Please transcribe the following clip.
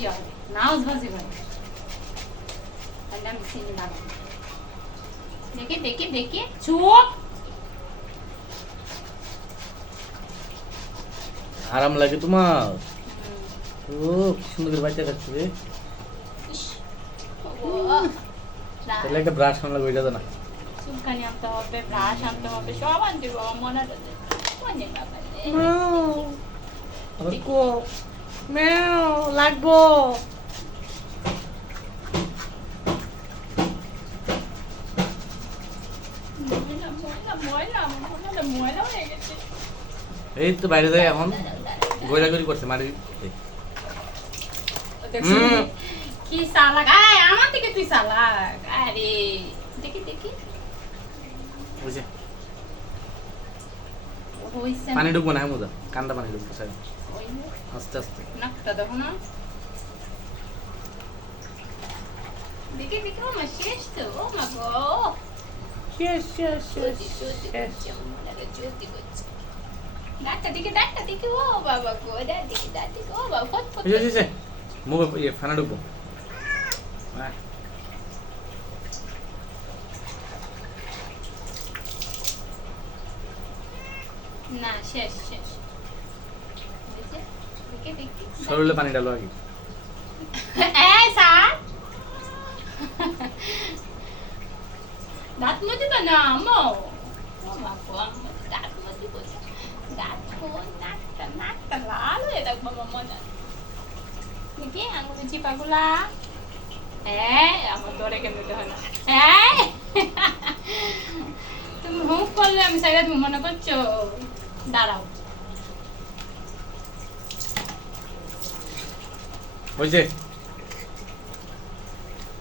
ইয়া নাউজ বাজি ভাই আমি চিনি না দেখি দেখি দেখি চুপ আরাম লাগে তোমার? ও কি সুন্দর করে বাচ্চা খাচ্ছে রে। তাহলে একটা ব্রাশ আনলে হয়ে যেত না? চুলকানি আনতে হবে ব্রাশ আনতে হবে সব আনতে বাবা মনে মনে বাবা কো ম্যাও লাগবো। এই তো বাইরে যায় এখন গোড়াগড়ি করছে মারি। কি সালাক আয় আমার দিকে তুই সালাক আরে দেখি দেখি বুঝে হইছে পানি ঢুকবো না মুদা কান্দা পানি ঢুকবো স্যার ওই আস্তে আস্তে নাকটা দেখো না দেখি দেখি ও মা শেষ তো ও মা গো শেষ শেষ শেষ ডাক্তার দিকে ও বাবা গো ডাক্তার ও বাবা ফট ফট শেষ মুখে ইয়ে ফানা ঢুকবো। না শেষ শেষ দেখি দেখি শরীরে পানি ডালো আগে। এই স্যার দাঁত মজি তো না আম্মু ও বাবা আম্মু দাঁত মজি করছে দাঁত কোন নাকটা লাল হয়ে থাক বাবা মনে দেখি আঙুল চিপাগুলা আমার দরে কেন দিতে হয় না তুমি হুক করলে আমি সাইডে তুমি মনে করছো দাঁড়াও বুঝছে